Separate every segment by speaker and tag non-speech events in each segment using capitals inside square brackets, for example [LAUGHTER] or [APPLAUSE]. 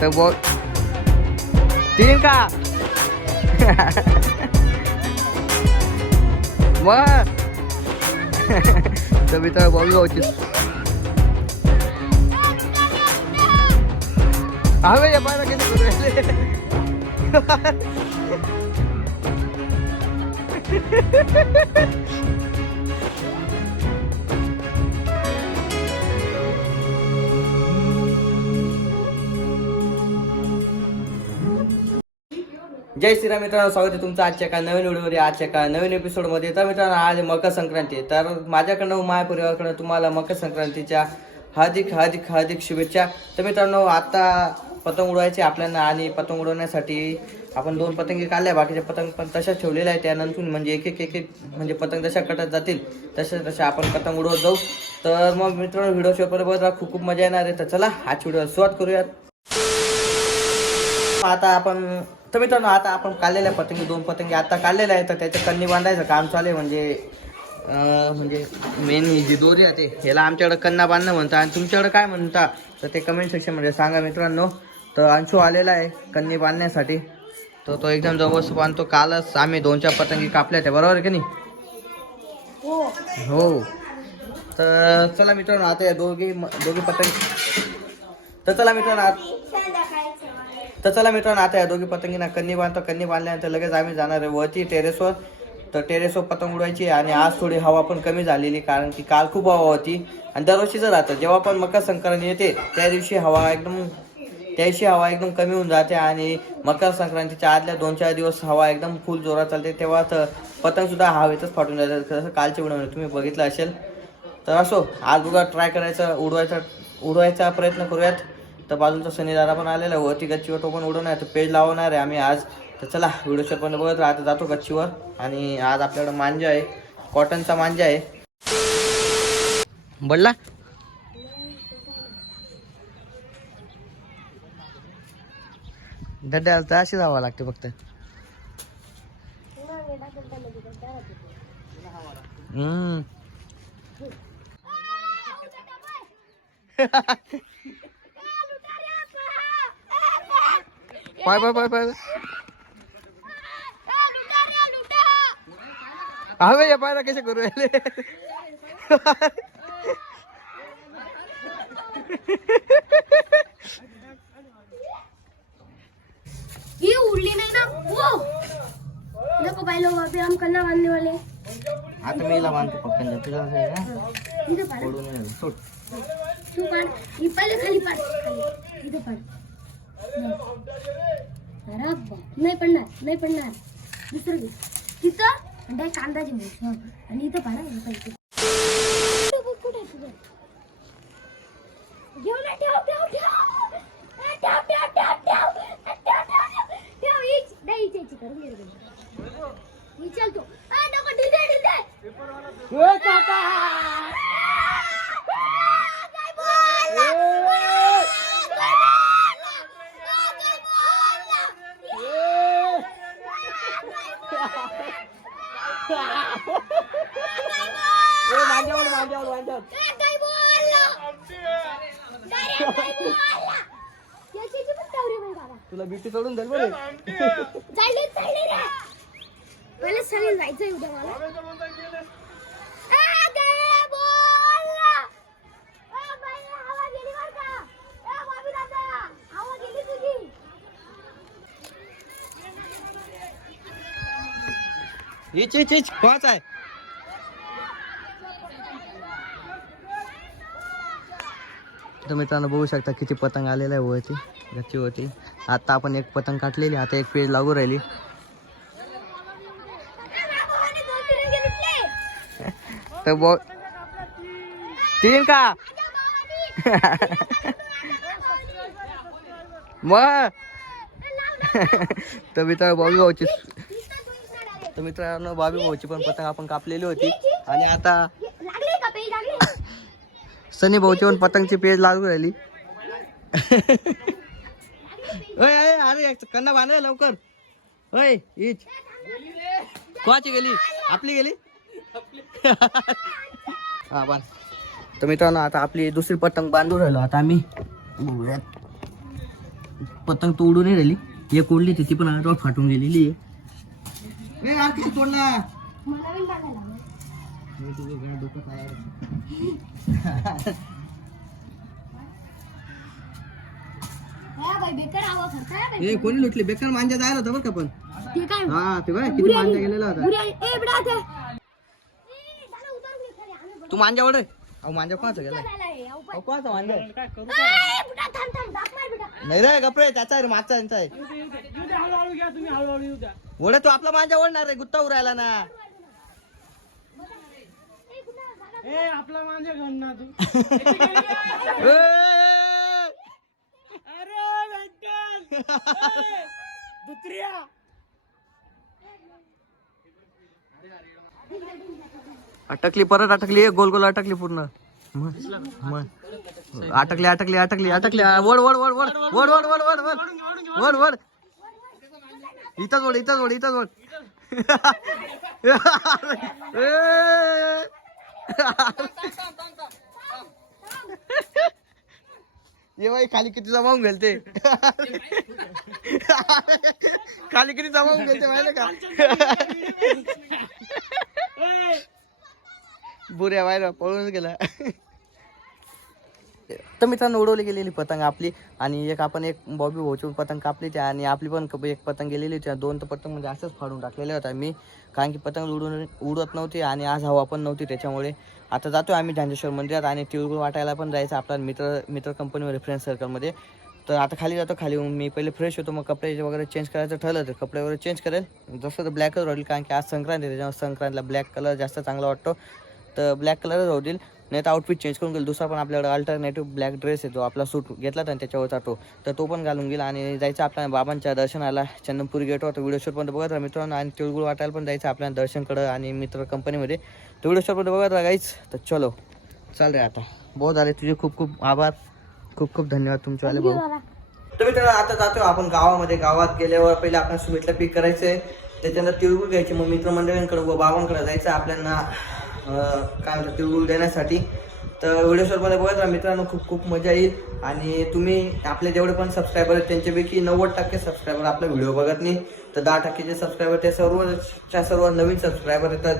Speaker 1: तर बोल तीन का मग तर मी तर बॉबी भाऊची हवे या पायला किती करू जय श्रीराम मित्रांनो स्वागत आहे तुमचं आजच्या एका नवीन व्हिडिओमध्ये. आजच्या एका नवीन एपिसोडमध्ये तर मित्रांनो आज मकर संक्रांती तर माझ्याकडनं माझ्या परिवाराकडनं तुम्हाला मकर संक्रांतीच्या हार्दिक हार्दिक हार्दिक शुभेच्छा. तर मित्रांनो आता पतंग उडवायचे आपल्याला आणि पतंग उडवण्यासाठी आपण दोन पतंगी काढल्या. बाकीच्या पतंग पण तशाच ठेवलेल्या आहेत. त्यानंतर म्हणजे एक एक एक एक म्हणजे पतंग जशा कटत जातील तशा तशा आपण पतंग उडवत जाऊ. तर मग मित्रांनो व्हिडिओ शेवटपर्यंत बघत खूप खूप मजा येणार आहे. तर चला आजची व्हिडिओ सुरुवात करूयात. आता आपण तर मित्रांनो आता आपण काढलेल्या पतंगी दोन पतंगी आता काढलेल्या आहेत. तर त्याच्या कन्नी बांधायचं काम चालू आहे. म्हणजे म्हणजे मेन ही जी दोरी आहे ते ह्याला आमच्याकडे कन्ना बांधणं म्हणता आणि तुमच्याकडे काय म्हणता तर ते कमेंट सेक्शनमध्ये सांगा मित्रांनो. तर अंशू आलेला आहे कन्नी बांधण्यासाठी. तर तो एकदम जवळच बांधतो. कालच आम्ही दोन चार पतंगी कापल्या त्या बरोबर आहे की नाही? हो. तर चला मित्रांनो आता या दोघी दोघी पतंगी तर चला मित्रांनो आत- तर चला मित्रांनो आता या दोघी पतंगींना कन्नी बांधतो. कन्नी बांधल्यानंतर लगेच आम्ही जाणार आहे वरती टेरेसवर तर टेरेसवर पतंग उडवायची आणि आज थोडी हवा पण कमी झालेली कारण की काल खूप हवा होती. आणि दरवर्षीच राहतं. जेव्हा पण मकर संक्रांती येते त्या दिवशी हवा एकदम त्या दिवशी हवा एकदम कमी होऊन जाते आणि मकर संक्रांतीच्या आदल्या दोन चार दिवस हवा एकदम फुल जोरात चालते. तेव्हा तर पतंगसुद्धा हवेतच फाटून जातात तसं कालचे उडवणे तुम्ही बघितलं असेल. तर असो आज उद्या ट्राय करायचा उडवायचा उडवायचा प्रयत्न करूयात. तर बाजूचा सनी दादा पण आलेला आहे. वरती गच्चीवर तो पण उडवणार तर पेज लावणार आहे. आम्ही आज तर चला व्हिडिओ पण बघत राहा. आता जातो गच्चीवर. आणि आज आपल्याकडं मांजा आहे. कॉटनचा मांजा आहे. बडला गड्ड्या तर अशी जावं लागते फक्त. हम्म. [LAUGHS] पाय पाय पाय पाय. हवे या पायला कसे करू राहिले?
Speaker 2: ही उडली नाही ना. वो! देखो भाई लोग अभी हम बांधने वाले हैं।
Speaker 1: आता मी बांधतो पक्कन तुझा असं आहे ना
Speaker 2: पाड.
Speaker 1: सोड.
Speaker 2: तू पाड. ही पहिले खाली पाड. खाली. इथं पाड. नाही. अरे बाप. नाही पडणार नाही पडणार. दुसरं घे. तिथं आणि कांदा जिंकू आणि इथं पाडा हे पाहिजे कुठे आहे तुझं घेऊ ना ठेव ठेव ठेव. ठेव ठेव ठेव ठेव. ठेव ठेव ठेव. ठेव नाही हीच हीच करून घे रे. नको डिले डिले काय बोलला? काय बोलला? Direct काय बोलला? याच्याची पण तावरी बाई बाबा.
Speaker 1: तुला बीटी सोडून द्याल बरं.
Speaker 2: सगळी जायचंय उद्या मला. ए, काय बोलला? ए, बाई, हवा गेली बरं का? ए, बाबी दादा, हवा गेली तुझी.
Speaker 1: हिच हिच हिच पाच आहे तर मित्रांनो बघू शकता किती पतंग आलेला आहे वरती. होती आता आपण एक पतंग काटलेली आता एक पेज लागू राहिली. [LAUGHS] तर बो तीन का? [LAUGHS] मग? [LAUGHS] तर मित्रांनो बॉबी भाऊची तर मित्रांनो बॉबी भाऊची पण पतंग आपण कापलेली होती. आणि आता
Speaker 2: लागले का पेज लागले
Speaker 1: सनी भाऊची पण पतंगची पेज लागू राहिली. [LAUGHS] ओय अरे कन्ना बांधा लवकर. ओय इच. कोणाची गेली? आपली गेली? [LAUGHS] हा बांध. तर मित्रांनो आता आपली दुसरी पतंग बांधून राहिलो. आता आम्ही. पतंग उडून नाही राहिली. एक उडली ती पण आठवत फाटून गेलेली आहे. तोडला म्हणजे कोणी लुटली? बेकार मांजा जायला होता बरं का पण? हा ते बघ किती मांजा गेलेला होता
Speaker 2: तू
Speaker 1: मांजा ओढ. मांजा कोणाचा गेला नाही रे कपडे त्याचा रे मागचा यांचा आहे. ओढ तू आपला मांजा ओढणार रे गुत्ता उरायला ना.
Speaker 2: कुठं जागा? [LAUGHS]
Speaker 1: अटकली परत अटकली. एक गोल गोल अटकली पूर्ण. अटकली अटकली अटकली अटकली. वड वड वड वड वड वड वड वड वड वड वड इथंच वड इथंच वड इथंच वड [LAUGHS] ए! ये बाई खाली किती जमावून घालते? ते खाली किती जमावून गेल ते माहिती का? बुऱ्या बाहेर पळूनच गेला. तर मित्रांनो उडवली गेलेली पतंग आपली. आणि एक आपण एक बॉबी भाऊची पतंग कापली त्या आणि आपली पण एक पतंग गेलेली होती. दोन तर पतंग म्हणजे असंच फाडून टाकलेल्या होत्या मी. कारण की पतंग उडून उडत नव्हती आणि आज हवा पण नव्हती त्याच्यामुळे. आता जातो आम्ही झांजेश्वर मंदिरात आणि तिळगुळ वाटायला पण जायचं आपला मित्र मित्र कंपनीमध्ये फ्रेंड सर्कलमध्ये तर आता खाली जातो खाली मी पहिले फ्रेश होतो. मग कपडे वगैरे चेंज करायचं ठरलं तर कपडे वगैरे चेंज करेल. जसं तर ब्लॅकच राहील कारण की आज संक्रांत आहे त्याच्यामुळे संक्रांतीला ब्लॅक कलर जास्त चांगला वाटतो. तर ब्लॅक कलरच राहू देईल. नाही तर आउटफिट चेंज करून गेल. दुसरा पण आपल्याकडे अल्टरनेटिव्ह ब्लॅक ड्रेस आहे जो आपला सूट घेतला आणि त्याच्यावरचा तो तर तो पण घालून गेला आणि जायचं आपल्या बाबांच्या दर्शनाला चंदनपुरी गेटवर तर व्हिडिओ शूट पण बघत राहा मित्रांनो. आणि तिळगुळ वाटायला पण जायचं आपल्या दर्शनकडं आणि मित्र कंपनीमध्ये तर व्हिडिओ शूट पण बघत राहा गाईच तर चलो. चाल रे आता. बहुत झाले तुझे खूप खूप आभार. खूप खूप धन्यवाद तुमच्यावाले भाऊ.
Speaker 2: दादा.
Speaker 1: तर मित्रांनो आता जातो आपण गावामध्ये. गावात गेल्यावर पहिले आपण सुमितला पीक करायचंय. त्याच्यानंतर तिळगुळ घ्यायचे. मग मित्रमंडळींकडे व बाबांकडे जायचं. आपल्याला काय म्हणतात तिळगुळ देण्यासाठी. तर व्हिडिओमध्ये बघत राहा मित्रांनो खूप खूप मजा येईल. आणि तुम्ही आपले जेवढे पण सबस्क्रायबर आहेत त्यांच्यापैकी नव्वद टक्के सबस्क्रायबर आपला व्हिडिओ बघत नाही. तर दहा टक्के जे सबस्क्रायबर ते सर्वच्या सर्व नवीन सबस्क्रायबर आहेत तर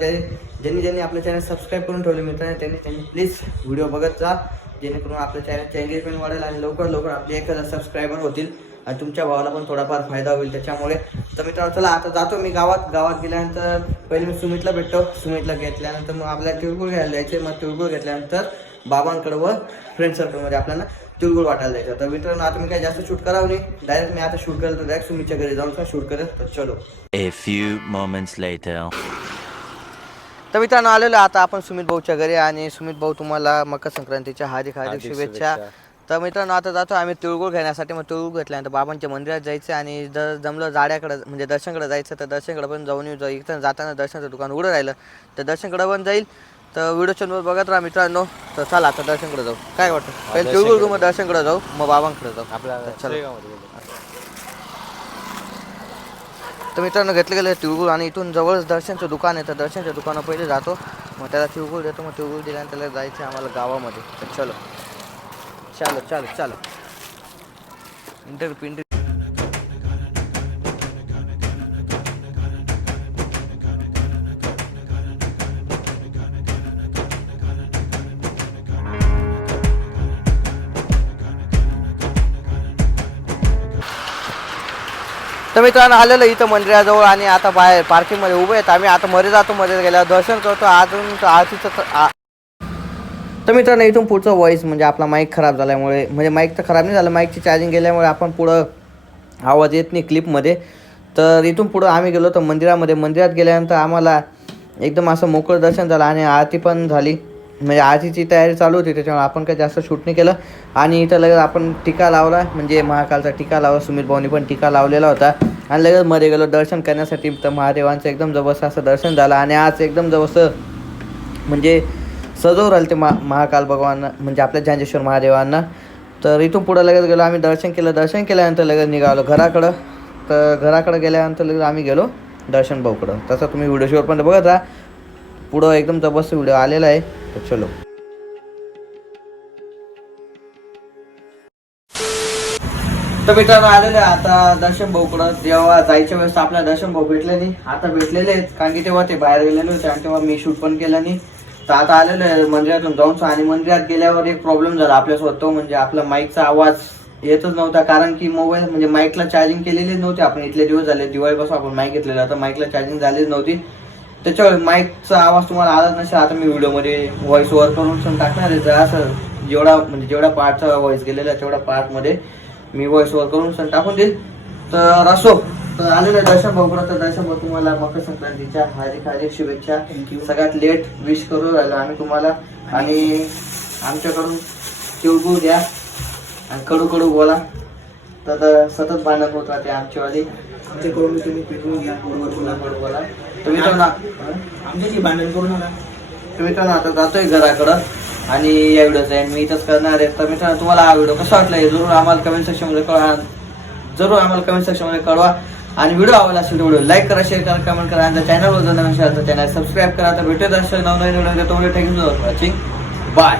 Speaker 1: ज्यांनी ज्यांनी आपलं चॅनल सबस्क्राईब करून ठेवले मित्रांनो त्यांनी त्यांनी प्लीज व्हिडिओ बघत जा. जेणेकरून आपल्या चॅनलचे एंगेजमेंट वाढेल आणि लवकर लवकर आपले एक हजार सबस्क्रायबर होतील. आणि तुमच्या भावाला पण थोडाफार फायदा होईल त्याच्यामुळे. तर मित्रांनो चला आता जातो मी गावात. गावात गेल्यानंतर पहिले मी सुमितला भेटतो. सुमितला घेतल्यानंतर मग आपल्याला तिळगुळ घ्यायला जायचे मग तिळगुळ घेतल्यानंतर बाबांकडे व फ्रेंड सर्कलमध्ये आपल्याला तिळगुळ वाटायला जायचं. तर मित्रांनो आता मी काही जास्त शूट करावं नाही. डायरेक्ट मी आता शूट करेल तर डायरेक्ट सुमितच्या घरी जाऊन का शूट करेल तर चलो.
Speaker 3: A few moments later.
Speaker 1: तर मित्रांनो आलेलो आता आपण सुमित भाऊच्या घरी. आणि सुमित भाऊ तुम्हाला मकर संक्रांतीच्या हार्दिक हार्दिक
Speaker 3: हार्दिक
Speaker 1: शुभेच्छा.
Speaker 3: शुभेच्छा.
Speaker 1: तर मित्रांनो आता जातो आम्ही तिळगुळ घेण्यासाठी. मग तिळगुळ घेतल्यानंतर बाबांच्या मंदिरात जायचं आणि जर जमलं जाड्याकडे म्हणजे दर्शनकडे जायचं तर दर्शनकडे पण जाऊन येऊ. जाऊ इथं जाताना दर्शनचं दुकान उघडं राहिलं तर दर्शनकडे पण जाईल. तर व्हिडिओ चॅनल बघत राहा मित्रांनो. तर चला आता दर्शनकडे जाऊ. काय वाटतं? पहिले तिळगुळ घेऊ मग दर्शनकडे जाऊ मग बाबांकडे जाऊ.
Speaker 3: आपल्या
Speaker 1: तर चला. मित्रांनो घेतलं गेलं तिळगुळ आणि इथून जवळच दर्शनचं दुकान आहे. तर दर्शनच्या दुकानावर पहिले जातो. मग त्याला तिळगुळ देतो. मग तिळगुळ दिल्यानंतर त्याला जायचं आहे आम्हाला गावामध्ये. तर चलो. चालो चालो चालो। इंटरव्ह्यू पिंटरव्ह्यू तर मित्रांनो आलेलो इथं मंदिराजवळ आणि आता बाहेर पार्किंगमध्ये उभे आहेत. आम्ही आता मध्ये जातो मध्ये गेल्यावर दर्शन करतो. अजून आरतीचं तर आ- तर मित्रांनो इथून पुढचं व्हॉइस म्हणजे आपला माईक खराब झाल्यामुळे म्हणजे माईक तर खराब नाही झालं माईकची चार्जिंग गेल्यामुळे आपण पुढं आवाज येत नाही क्लिपमध्ये तर इथून पुढं आम्ही गेलो तर मंदिरामध्ये. मंदिरात गेल्यानंतर आम्हाला एकदम असं मोकळं दर्शन झालं आणि आरती पण झाली. म्हणजे आरतीची तयारी चालू होती त्याच्यामुळे आपण काही जास्त शूट नाही केलं. आणि इथं लगेच आपण टीका लावला म्हणजे महाकालचा टीका लावला सुमित भाऊनी पण टीका लावलेला होता. आणि लगेच मध्ये गेलो दर्शन करण्यासाठी तर महादेवांचं एकदम जबरदस्त असं दर्शन झालं. आणि आज एकदम जबरदस्त म्हणजे सजवू राहिले ते मा महाकाल भगवान म्हणजे आपल्या ज्ञानेश्वर महादेवांना. तर इथून पुढं लगेच गेलो आम्ही दर्शन केलं. दर्शन केल्यानंतर लगेच निघालो घराकडं. तर घराकडं गेल्यानंतर लगेच आम्ही गेलो दर्शन भाऊकडं. तसं तुम्ही व्हिडिओ शेवटपर्यंत बघत राहा. पुढं एकदम जबरदस्त व्हिडिओ आलेला आहे. तर चलो. तर मित्रांनो आलेले आहे आता दर्शन भाऊकडं. जेव्हा जायच्या वेळेस आपल्याला दर्शन भाऊ भेटले नाही. आता भेटलेले आहेत. कारण की तेव्हा ते बाहेर गेलेले होते आणि तेव्हा मी शूट पण केलं नाही. तर आता आलेलं आहे मंदिरातून जाऊन आणि मंदिरात गेल्यावर एक प्रॉब्लेम झाला. आपल्यासोबत तो म्हणजे आपला माईकचा आवाज येतच नव्हता कारण की मोबाईल म्हणजे माईकला चार्जिंग केलेलीच नव्हती. आपण इथले दिवस झाले दिवाळीपासून आपण माईक घेतलेला आता माईकला चार्जिंग झालीच नव्हती. त्याच्यावर माईकचा आवाज तुम्हाला आलाच नसेल. आता मी व्हिडिओमध्ये व्हॉइस ओव्हर करून पण टाकणार आहे. जर असं जेवढा म्हणजे जेवढा पार्टचा व्हॉइस गेलेला तेवढ्या पार्टमध्ये मी व्हॉइस ओव्हर करून सण टाकून देईल. तर असो तर आलेलं दर्शन भाऊकडं तर दर्शन भाऊ तुम्हाला मकर संक्रांतीच्या हार्दिक हार्दिक शुभेच्छा. सगळ्यात लेट विश करू राहिलो आम्ही तुम्हाला. आणि आमच्याकडून तिळगुळ द्या आणि कडू कडू बोला. तर आता सतत भांडण होत राहते आमच्यावाली
Speaker 4: आमच्याकडून तुम्ही पेटवून घ्या बरोबर बोला.
Speaker 1: कडू बोला. तुम्ही तर ना
Speaker 4: आमच्याशी भांडण करू नका.
Speaker 1: तर मित्रांनो आता जातोय घराकडं. आणि या व्हिडिओचा एंड मी इथंच करणार आहे. तर मित्रांनो तुम्हाला हा व्हिडिओ कसा वाटला हे जरूर आम्हाला कमेंट सेक्शनमध्ये कळवा. जरूर आम्हाला कमेंट सेक्शनमध्ये कळवा. आणि व्हिडिओ आवडला असेल तर व्हिडिओ लाईक करा शेअर करा कमेंट करा आणि चॅनलवर जर नवीन असेल तर चॅनल सबस्क्राईब करा. तर भेटत असेल नवनवीन व्हिडिओ थँक्यू वॉचिंग बाय